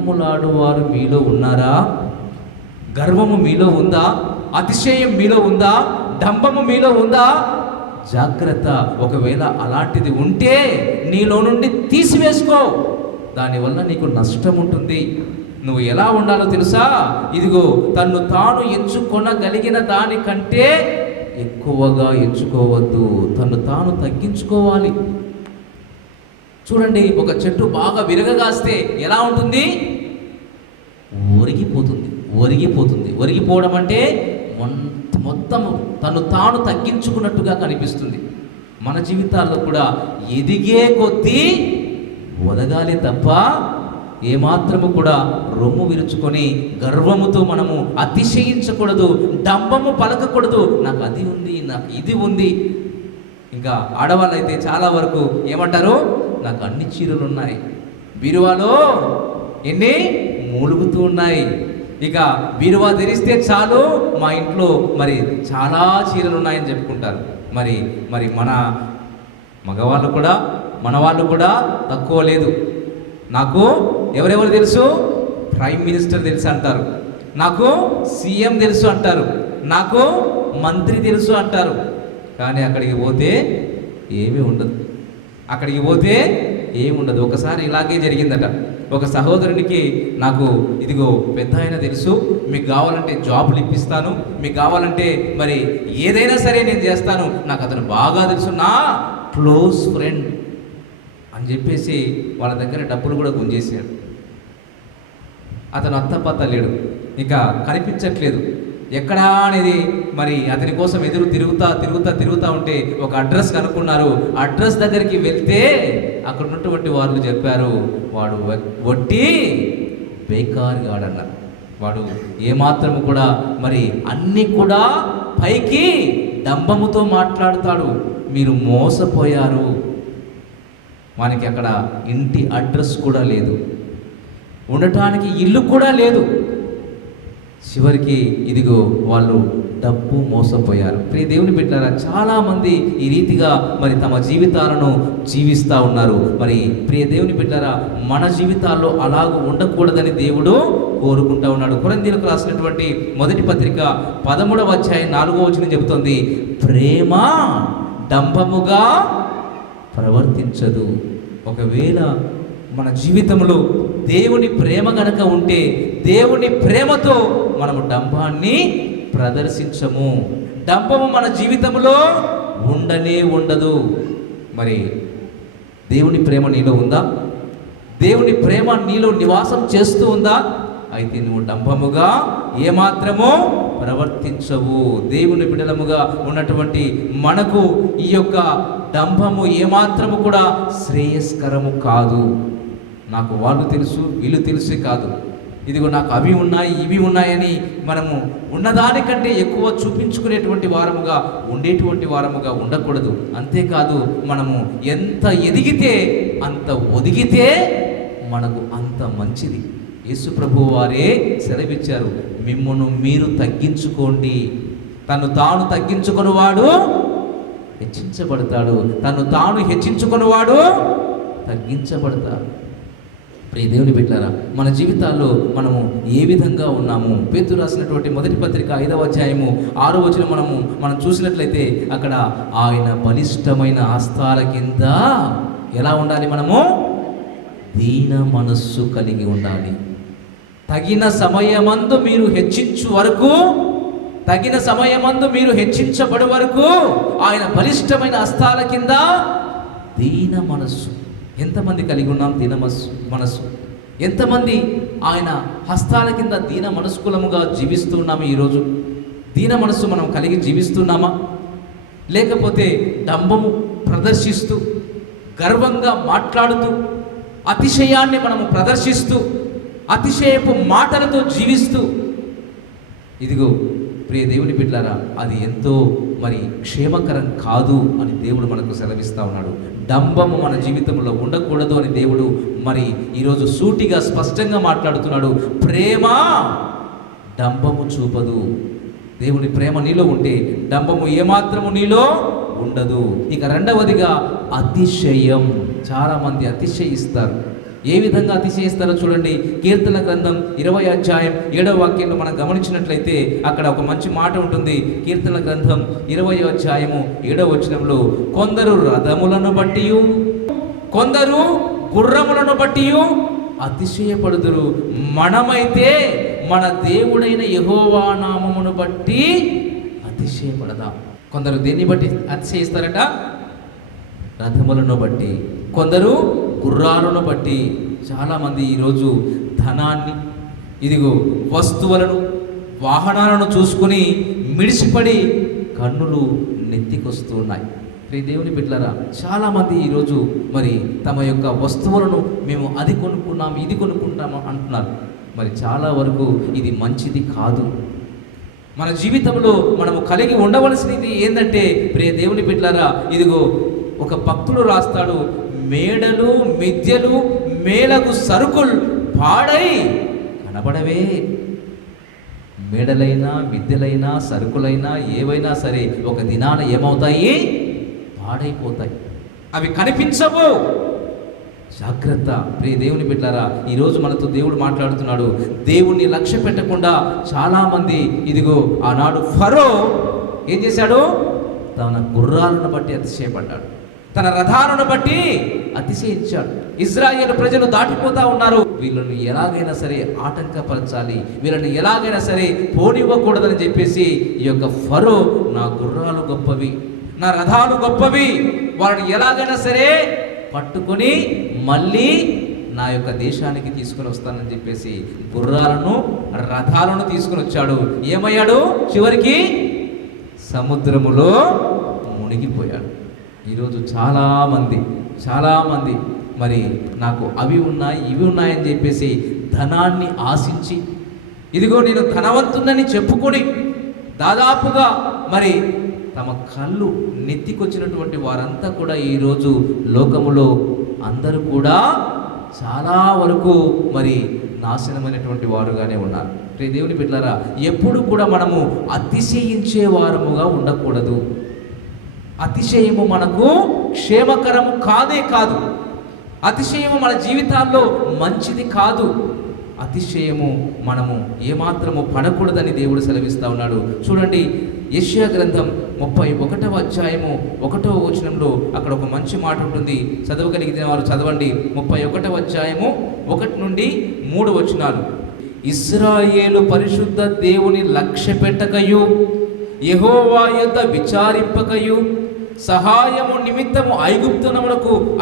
మినుకములాడువారు మీలో ఉన్నారా? గర్వము మీలో ఉందా? అతిశయం మీలో ఉందా? డంబము మీలో ఉందా? జాగ్రత్త. ఒకవేళ అలాంటిది ఉంటే నీలో నుండి తీసివేసుకో. దానివల్ల నీకు నష్టం ఉంటుంది. నువ్వు ఎలా ఉండాలో తెలుసా? ఇదిగో, తన్ను తాను ఎంచుకొనగలిగిన దానికంటే ఎక్కువగా ఎంచుకోవద్దు. తన్ను తాను తగ్గించుకోవాలి. చూడండి, ఒక చెట్టు బాగా విరగగాస్తే ఎలా ఉంటుంది? ఒరిగిపోతుంది. ఒరిగిపోవడం అంటే మొత్తం తను తాను తగ్గించుకున్నట్టుగా కనిపిస్తుంది. మన జీవితాల్లో కూడా ఎదిగే కొద్దీ ఒదగాలి తప్ప ఏమాత్రము కూడా రొమ్ము విరుచుకొని గర్వముతో మనము అతిశయించకూడదు, డంబము పలకకూడదు. నాకు అది ఉంది, నాకు ఇది ఉంది. ఇంకా ఆడవాళ్ళు అయితే చాలా వరకు ఏమంటారు? నాకు అన్ని చీరలు ఉన్నాయి, బీరువాలో ఎన్ని మూలుగుతూ ఉన్నాయి. ఇక బీరువా తెరిస్తే చాలు మా ఇంట్లో మరి చాలా చీరలు ఉన్నాయని చెప్పుకుంటారు. మరి మన మగవాళ్ళు కూడా, మన వాళ్ళు కూడా తక్కువ లేదు. నాకు ఎవరెవరు తెలుసు? ప్రైమ్ మినిస్టర్ తెలుసు అంటారు, నాకు సీఎం తెలుసు అంటారు, నాకు మంత్రి తెలుసు అంటారు. కానీ అక్కడికి పోతే ఏమీ ఉండదు. ఒకసారి ఇలాగే జరిగిందట. ఒక సహోదరునికి, నాకు ఇదిగో పెద్ద ఆయన తెలుసు, మీకు కావాలంటే జాబులు ఇప్పిస్తాను, మీకు కావాలంటే మరి ఏదైనా సరే నేను చేస్తాను, నాకు అతను బాగా తెలుసు, నా క్లోజ్ ఫ్రెండ్ అని చెప్పేసి వాళ్ళ దగ్గర డబ్బులు కూడా గుంజేశాడు. అతను అత్తపత్త లేడు, ఇక కనిపించట్లేదు ఎక్కడా అనేది. మరి అతని కోసం ఎదురు తిరుగుతా ఉంటే ఒక అడ్రస్ కనుక్కున్నారు. అడ్రస్ దగ్గరికి వెళ్తే అక్కడ ఉన్నటువంటి వాళ్ళు చెప్పారు, వాడు వట్టి బేకారుగాడన్నారు. వాడు ఏమాత్రము కూడా మరి అన్నీ కూడా పైకి డంబముతో మాట్లాడతాడు. మీరు మోసపోయారు. వానికి అక్కడ ఇంటి అడ్రస్ కూడా లేదు, ఉండటానికి ఇల్లు కూడా లేదు. చివరికి ఇదిగో వాళ్ళు డబ్బు మోసపోయారు. ప్రియ దేవుని బిడ్డలారా, చాలామంది ఈ రీతిగా మరి తమ జీవితాలను జీవిస్తూ ఉన్నారు. మరి ప్రియ దేవుని బిడ్డలారా, మన జీవితాల్లో అలాగూ ఉండకూడదని దేవుడు కోరుకుంటా ఉన్నాడు. కొరింథీయులకు రాసినటువంటి మొదటి పత్రిక 13వ అధ్యాయం 4వ వచనం చెబుతోంది, ప్రేమ డంబముగా ప్రవర్తించదు. ఒకవేళ మన జీవితంలో దేవుని ప్రేమ గనక ఉంటే, దేవుని ప్రేమతో మనము డంబాన్ని ప్రదర్శించము. డంబము మన జీవితంలో ఉండదు. మరి దేవుని ప్రేమ నీలో ఉందా? దేవుని ప్రేమ నీలో నివాసం చేస్తూ ఉందా? అయితే నువ్వు డంబముగా ఏమాత్రమో ప్రవర్తించవు. దేవుని బిడ్డలముగా ఉన్నటువంటి మనకు ఈ యొక్క డంబము ఏమాత్రము కూడా శ్రేయస్కరము కాదు. నాకు వాళ్ళు తెలుసు, వీళ్ళు తెలుసు కాదు, ఇదిగో నాకు అవి ఉన్నాయి, ఇవి ఉన్నాయని మనము ఉన్నదానికంటే ఎక్కువ చూపించుకునేటువంటి వారముగా ఉండేటువంటి వారముగా ఉండకూడదు. అంతేకాదు, మనము ఎంత ఎదిగితే అంత ఒదిగితే మనకు అంత మంచిది. యేసు ప్రభువు వారే సెలవిచ్చారు, మిమ్మును మీరు తగ్గించుకోండి. తను తాను తగ్గించుకునేవాడు హెచ్చించబడతాడు, తను తాను హెచ్చించుకునేవాడు తగ్గించబడతాడు. ప్రియ దేవుని బిడ్డలారా, మన జీవితాల్లో మనము ఏ విధంగా ఉన్నాము? పేతురు రాసినటువంటి మొదటి పత్రిక 5వ అధ్యాయము 6వ వచనం మనం చూసినట్లయితే అక్కడ ఆయన బలిష్టమైన హస్తాల కింద ఎలా ఉండాలి? మనము దీన మనస్సు కలిగి ఉండాలి. తగిన సమయమందు మీరు హెచ్చించు వరకు, తగిన సమయమందు మీరు హెచ్చించబడు వరకు ఆయన బలిష్టమైన హస్తాల కింద దీన మనస్సు. ఎంతమంది కలిగి ఉన్నాం దీన మనస్సు? ఎంతమంది ఆయన హస్తాల కింద దీన మనస్కులముగా జీవిస్తున్నాము? ఈరోజు దీన మనస్సు మనం కలిగి జీవిస్తున్నామా? లేకపోతే డంబము ప్రదర్శిస్తూ, గర్వంగా మాట్లాడుతూ, అతిశయాన్ని మనము ప్రదర్శిస్తూ, అతిశయపు మాటలతో జీవిస్తూ, ఇదిగో ప్రియ దేవుని బిడ్డలారా, అది ఎంతో మరి క్షేమకరం కాదు అని దేవుడు మనకు సెలవిస్తూ ఉన్నాడు. డంబము మన జీవితంలో ఉండకూడదు అని దేవుడు మరి ఈరోజు సూటిగా స్పష్టంగా మాట్లాడుతున్నాడు. ప్రేమ డంబము చూపదు. దేవుని ప్రేమ నీలో ఉంటే డంబము ఏమాత్రము నీలో ఉండదు. ఇక రెండవదిగా అతిశయం. చాలామంది అతిశయిస్తారు. ఏ విధంగా అతిశయిస్తారో చూడండి. కీర్తన గ్రంథం 20 అధ్యాయం 7వ వాక్యంలో మనం గమనించినట్లయితే అక్కడ ఒక మంచి మాట ఉంటుంది. కీర్తన గ్రంథం 20 అధ్యాయము 7వ వచనంలో, కొందరు రథములను బట్టి కొందరు గుర్రములను బట్టి అతిశయపడుదురు, మనమైతే మన దేవుడైన యెహోవా నామమును బట్టి అతిశయపడదాం. కొందరు దేన్ని బట్టి అతిశయిస్తారట? రథములను బట్టి, కొందరు గుర్రాలను బట్టి. చాలామంది ఈరోజు ధనాన్ని, ఇదిగో వస్తువులను, వాహనాలను చూసుకుని మిడిసిపడి కన్నులు నెత్తికొస్తూ ఉన్నాయి. దేవుని బిడ్డలారా, చాలామంది ఈరోజు మరి తమ యొక్క వస్తువులను మేము అది కొనుక్కున్నాము, ఇది కొనుక్కుంటాము అంటున్నారు. మరి చాలా వరకు ఇది మంచిది కాదు. మన జీవితంలో మనము కలిగి ఉండవలసినది ఏంటంటే ప్రియ దేవుని బిడ్డలారా, ఇదిగో ఒక భక్తుడు రాస్తాడు, మేడలు మిద్దెలు మేలకు సరుకులు పాడై కనబడవే. మేడలైనా మిద్దెలైనా సరుకులైనా ఏవైనా సరే ఒక దినాన ఏమవుతాయి? పాడైపోతాయి, అవి కనిపించవు. జాగ్రత్త ప్రియ దేవుని బిడ్డలారా, ఈరోజు మనతో దేవుడు మాట్లాడుతున్నాడు. దేవుణ్ణి లక్ష్య పెట్టకుండా చాలామంది, ఇదిగో ఆనాడు ఫరో ఏం చేశాడు? తన గుర్రాలను బట్టి అతిశయపడ్డాడు, తన రథాలను బట్టి అతిశయించాడు. ఇజ్రాయేలు ప్రజలు దాటిపోతా ఉన్నారు, వీళ్ళని ఎలాగైనా సరే ఆటంకపరచాలి, వీళ్ళని ఎలాగైనా సరే పోనివ్వకూడదని చెప్పేసి ఈ యొక్క ఫరో, నా గుర్రాలు గొప్పవి, నా రథాలు గొప్పవి, వాళ్ళని ఎలాగైనా సరే పట్టుకొని మళ్ళీ నా యొక్క దేశానికి తీసుకొని వస్తానని చెప్పేసి గుర్రాలను రథాలను తీసుకొని వచ్చాడు. ఏమయ్యాడు? చివరికి సముద్రములో మునిగిపోయాడు. ఈరోజు చాలామంది మరి నాకు అవి ఉన్నాయి ఇవి ఉన్నాయని చెప్పేసి ధనాన్ని ఆశించి, ఇదిగో నేను ధనవంతునని చెప్పుకొని దాదాపుగా మరి తమ కళ్ళు నెత్తికొచ్చినటువంటి వారంతా కూడా ఈరోజు లోకములో అందరూ కూడా చాలా వరకు మరి నాశనమైనటువంటి వారుగానే ఉన్నారు. దేవుని బిడ్డలారా, ఎప్పుడు కూడా మనము అతిశయించే వారముగా ఉండకూడదు. అతిశయము మనకు క్షేమకరము కాదు. అతిశయము మన జీవితాల్లో మంచిది కాదు. అతిశయము మనము ఏమాత్రము పడకూడదని దేవుడు సెలవిస్తా ఉన్నాడు. చూడండి, యెషయా గ్రంథం 31వ అధ్యాయము 1వ వచనంలో అక్కడ ఒక మంచి మాట ఉంటుంది. చదవగలిగిన వారు చదవండి. 31వ అధ్యాయము 1 నుండి 3 వచనాలు. ఇశ్రాయేలు పరిశుద్ధ దేవుని లక్ష్య పెట్టకయు, యెహోవా యొద్ద విచారింపకయు, సహాయము నిమిత్తము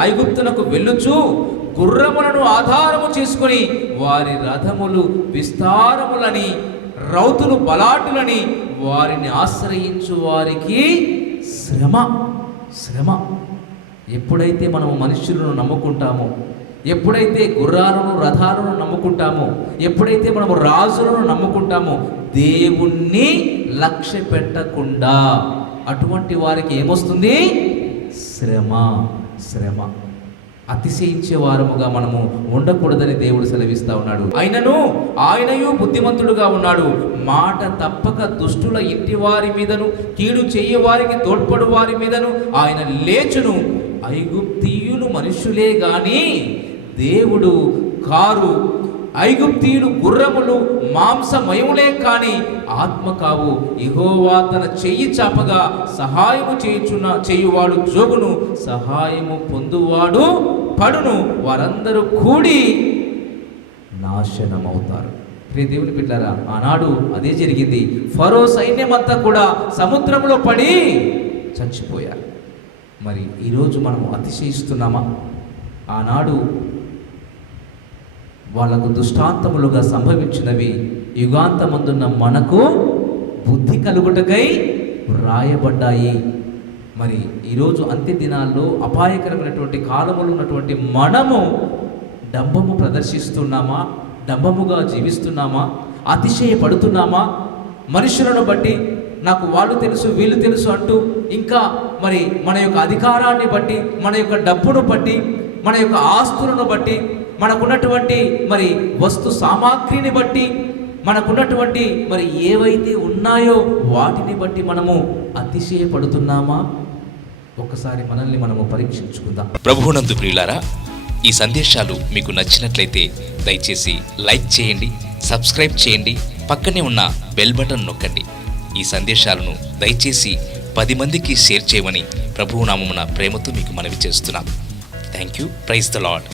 ఐగుప్తునకు వెళ్ళుచు గుర్రములను ఆధారము చేసుకొని వారి రథములు విస్తారములని రౌతులు బలాటులని వారిని ఆశ్రయించు వారికి శ్రమ. ఎప్పుడైతే మనము మనుషులను నమ్ముకుంటామో, ఎప్పుడైతే గుర్రాలను రథాలను నమ్ముకుంటామో, ఎప్పుడైతే మనము రాజులను నమ్ముకుంటామో, దేవుణ్ణి లక్ష్య పెట్టకుండా అటువంటి వారికి ఏమొస్తుంది? శ్రమ. అతిశయించే వారముగా మనము ఉండకూడదని దేవుడు సెలవిస్తా ఉన్నాడు. ఆయనయు బుద్ధిమంతుడుగా ఉన్నాడు, మాట తప్పక దుష్టుల ఇంటి వారి మీదను కీడు చెయ్యి వారికి తోడ్పడు వారి మీదను ఆయన లేచును. ఐగుప్తీయులు మనుషులే గాని దేవుడు కారు, ఐగుప్తీయులు గుర్రములు మాంసమయములే కాని ఆత్మ కావు. యెహోవా తన చెయ్యి చాపగా సహాయము చేయువాడు జోగును, సహాయము పొందువాడు పడును. వారందరూ కూడి నాశనమవుతారు. దేవుని బిడ్డలారా, ఆనాడు అదే జరిగింది. ఫరో సైన్యమంతా కూడా సముద్రంలో పడి చచ్చిపోయారు. మరి ఈరోజు మనము అతిశయిస్తున్నామా? ఆనాడు వాళ్లకు దృష్టాంతములుగా సంభవించినవి యుగాంతమందున్న మనకు బుద్ధి కలుగుటకై వ్రాయబడ్డాయి. మరి ఈరోజు అంత్య దినాల్లో అపాయకరమైనటువంటి కాలములు ఉన్నటువంటి మనము డంబము ప్రదర్శిస్తున్నామా? డంబముగా జీవిస్తున్నామా? అతిశయపడుతున్నామా? మనుషులను బట్టి నాకు వాళ్ళు తెలుసు వీళ్ళు తెలుసు అంటూ, ఇంకా మరి మన యొక్క అధికారాన్ని బట్టి, మన యొక్క డబ్బును బట్టి, మన యొక్క ఆస్తులను బట్టి, మనకున్నటువంటి మరి వస్తు సామాగ్రిని బట్టి, మనకున్నటువంటి మరి ఏవైతే ఉన్నాయో వాటిని బట్టి మనము అతిశయపడుతున్నామా? ఒక్కసారి మనల్ని మనము పరీక్షించుకుందాం. ప్రభువునందు ప్రియులారా, ఈ సందేశాలు మీకు నచ్చినట్లయితే దయచేసి లైక్ చేయండి, సబ్స్క్రైబ్ చేయండి, పక్కనే ఉన్న బెల్ బటన్ నొక్కండి. ఈ సందేశాలను దయచేసి 10 మందికి షేర్ చేయమని ప్రభువు నామమున ప్రేమతో మీకు మనవి చేస్తున్నాం. Thank you. Praise the lord.